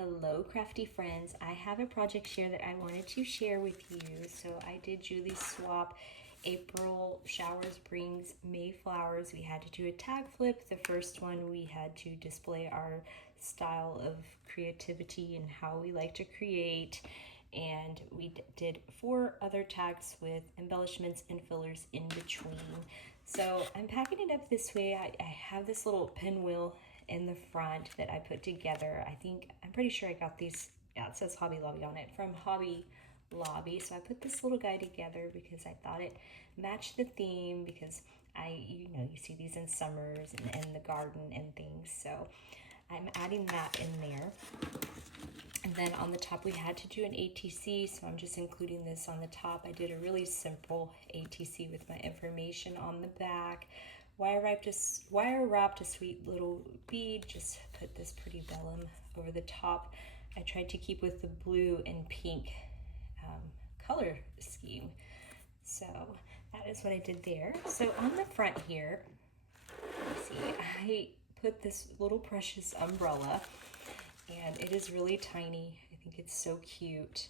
Hello crafty friends, I have a project share that I wanted to share with you. So I did Julie swap April showers brings May flowers. We had to do a tag flip. The first one we had to display our style of creativity and how we like to create, and we did 4 other tags with embellishments and fillers in between. So I'm packing it up this way. I have this little pinwheel in the front that I put together. I'm pretty sure I got these, yeah, it says Hobby Lobby on it, from Hobby Lobby. So I put this little guy together because I thought it matched the theme, because you see these in summers and in the garden and things. So I'm adding that in there. And then on the top we had to do an ATC, so I'm just including this on the top. I did a really simple ATC with my information on the back. Wire wrapped a sweet little bead, just put this pretty vellum over the top. I tried to keep with the blue and pink color scheme. So that is what I did there. So on the front here, let's see, I put this little precious umbrella, and it is really tiny. I think it's so cute.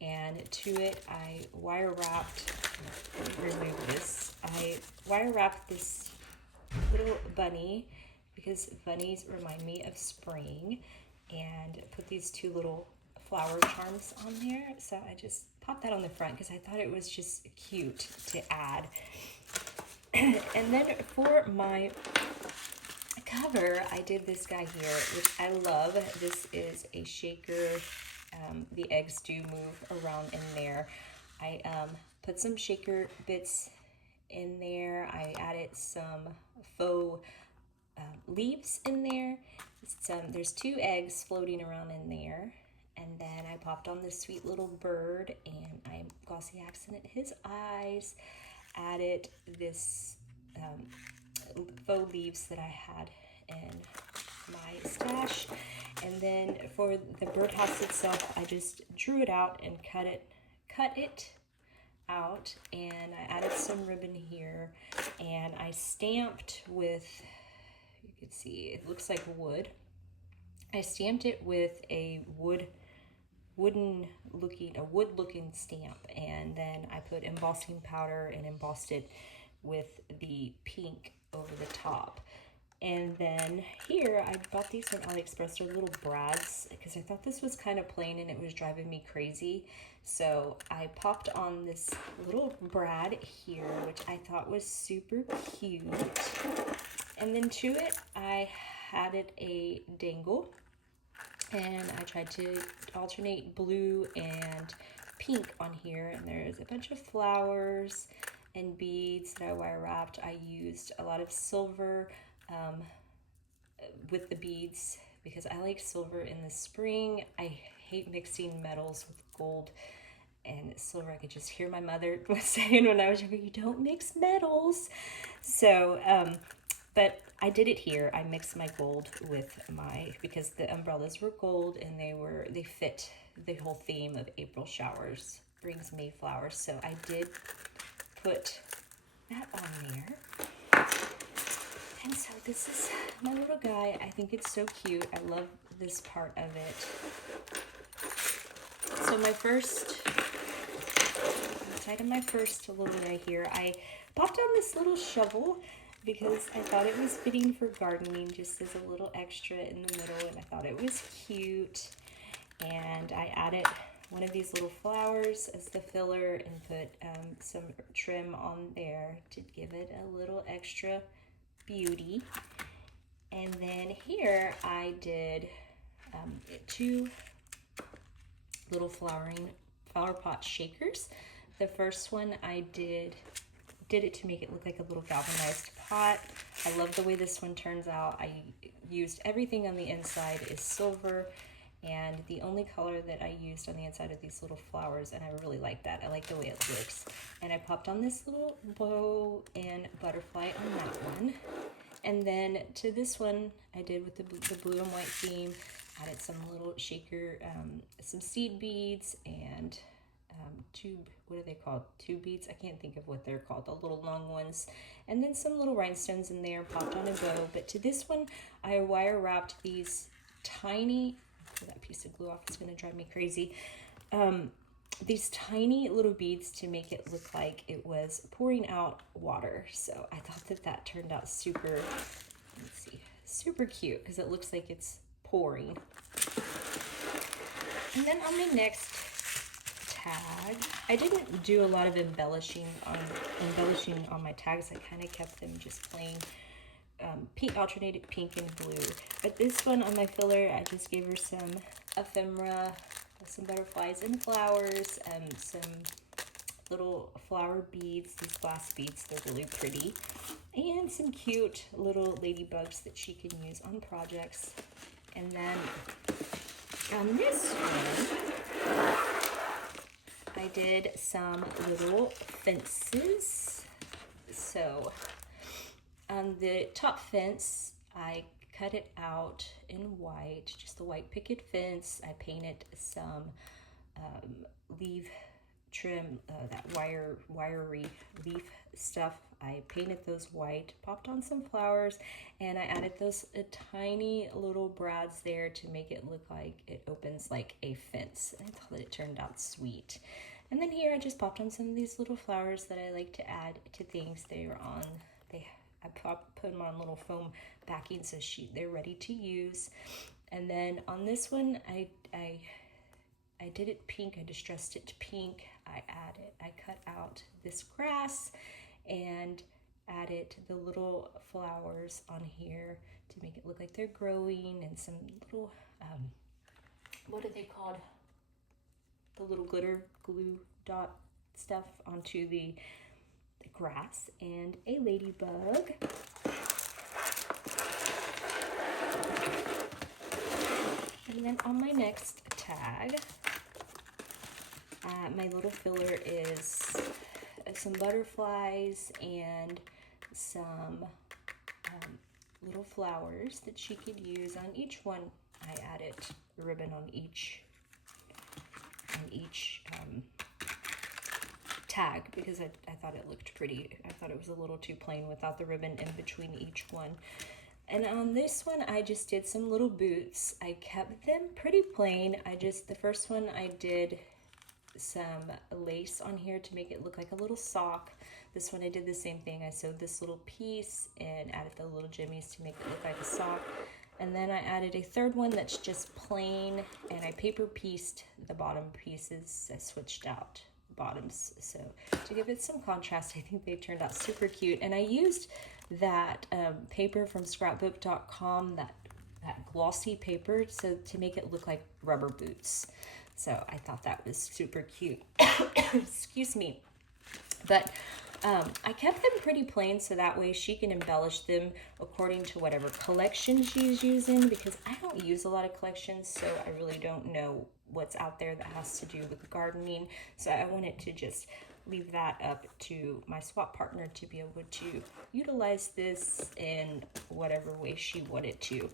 And to it, I wire wrapped this little bunny, because bunnies remind me of spring, and put these 2 little flower charms on there. So I just popped that on the front because I thought it was just cute to add. And then for my cover, I did this guy here, which I love. This is a shaker. The eggs do move around in there. I put some shaker bits in there. I added some faux leaves in there. There's 2 eggs floating around in there. And then I popped on this sweet little bird, and I glossy accented his eyes. Added this faux leaves that I had in my stash. And then for the birdhouse itself, I just drew it out and cut it out, and I added some ribbon here, and I stamped with, you can see it looks like wood. I stamped it with a wood looking stamp, and then I put embossing powder and embossed it with the pink over the top. And then here, I bought these from AliExpress. They're little brads, because I thought this was kind of plain and it was driving me crazy. So I popped on this little brad here, which I thought was super cute. And then to it, I added a dangle, and I tried to alternate blue and pink on here. And there's a bunch of flowers and beads that I wire wrapped. I used a lot of silver with the beads, because I like silver in the spring. I hate mixing metals with gold and silver. I could just hear my mother was saying when I was younger, you don't mix metals. So but I did it here. I mixed my gold with because the umbrellas were gold, and they fit the whole theme of April showers brings May flowers. So I did put that on there. And so this is my little guy. I think it's so cute. I love this part of it. So inside of my first little guy here, I popped on this little shovel because I thought it was fitting for gardening, just as a little extra in the middle, and I thought it was cute. And I added one of these little flowers as the filler, and put some trim on there to give it a little extra beauty. And then here I did 2 little flower pot shakers. The first one I did it to make it look like a little galvanized pot. I love the way this one turns out. I used everything on the inside is silver, and the only color that I used on the inside of these little flowers, and I really like that. I like the way it looks. And I popped on this little bow and butterfly on that one. And then to this one, I did with the blue and white theme, added some little shaker, some seed beads, and what are they called? Tube beads? I can't think of what they're called, the little long ones. And then some little rhinestones in there, popped on a bow. But to this one, I wire wrapped these tiny pull that piece of glue off. It's gonna drive me crazy. These tiny little beads to make it look like it was pouring out water. So I thought that that turned out super, let's see, super cute because it looks like it's pouring. And then on my next tag, I didn't do a lot of embellishing on my tags. I kind of kept them just plain pink, alternated pink and blue. But this one on my filler, I just gave her some ephemera, some butterflies and flowers, some little flower beads, these glass beads, they're really pretty, and some cute little ladybugs that she can use on projects. And then on this one, I did some little fences. So on the top fence, I cut it out in white, just the white picket fence. I painted some leaf trim, that wiry leaf stuff. I painted those white, popped on some flowers, and I added those tiny little brads there to make it look like it opens like a fence. I thought that it turned out sweet. And then here I just popped on some of these little flowers that I like to add to things. I put them on little foam backing so they're ready to use. And then on this one, I did it pink. I distressed it to pink. I cut out this grass and added the little flowers on here to make it look like they're growing, and some little, what are they called? The little glitter glue dot stuff onto the grass, and a ladybug. And then on my next tag, my little filler is some butterflies and some little flowers that she could use on each one. I added ribbon on each tag because I thought it looked pretty. I thought it was a little too plain without the ribbon in between each one. And on this one, I just did some little boots. I kept them pretty plain. The first one I did some lace on here to make it look like a little sock. This one I did the same thing. I sewed this little piece and added the little jimmies to make it look like a sock. And then I added a third one that's just plain, and I paper pieced the bottom pieces. I switched out bottoms so to give it some contrast. I think they turned out super cute, and I used that paper from scrapbook.com, that glossy paper, so to make it look like rubber boots. So I thought that was super cute. Excuse me. But I kept them pretty plain so that way she can embellish them according to whatever collection she's using, because I don't use a lot of collections, so I really don't know what's out there that has to do with gardening. So I wanted to just leave that up to my swap partner to be able to utilize this in whatever way she wanted to.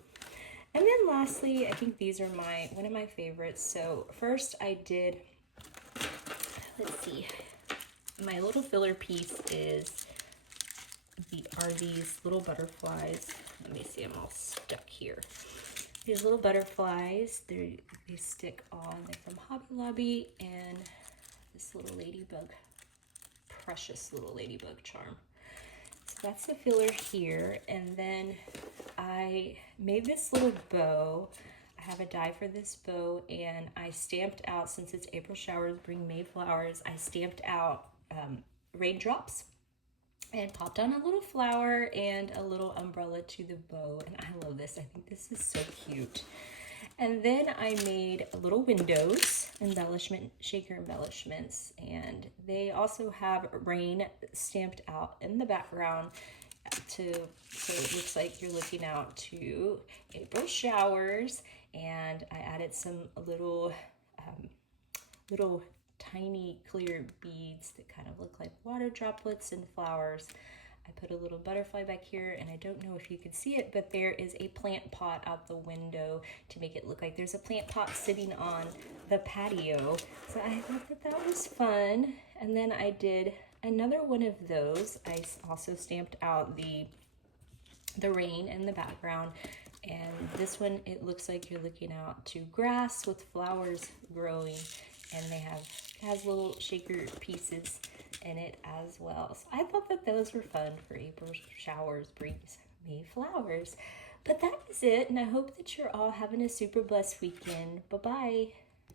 And then lastly, I think these are one of my favorites. So first I did, let's see, my little filler piece are these little butterflies. Let me see, I'm all stuck here. These little butterflies, they stick on, they're from Hobby Lobby, and this little ladybug, precious little ladybug charm. So that's the filler here. And then I made this little bow. I have a die for this bow, and I stamped out, since it's April showers bring May flowers, I stamped out raindrops and popped on a little flower and a little umbrella to the bow. And I love this. I think this is so cute. And then I made little windows, shaker embellishments, and they also have rain stamped out in the background so it looks like you're looking out to April showers. And I added some little tiny clear beads that kind of look like water droplets and flowers. I put a little butterfly back here, and I don't know if you can see it, but there is a plant pot out the window to make it look like there's a plant pot sitting on the patio. So I thought that was fun. And then I did another one of those. I also stamped out the rain in the background And this one, it looks like you're looking out to grass with flowers growing, and it has little shaker pieces in it as well. So I thought that those were fun for April showers brings May flowers. But that is it, and I hope that you're all having a super blessed weekend. Bye-bye.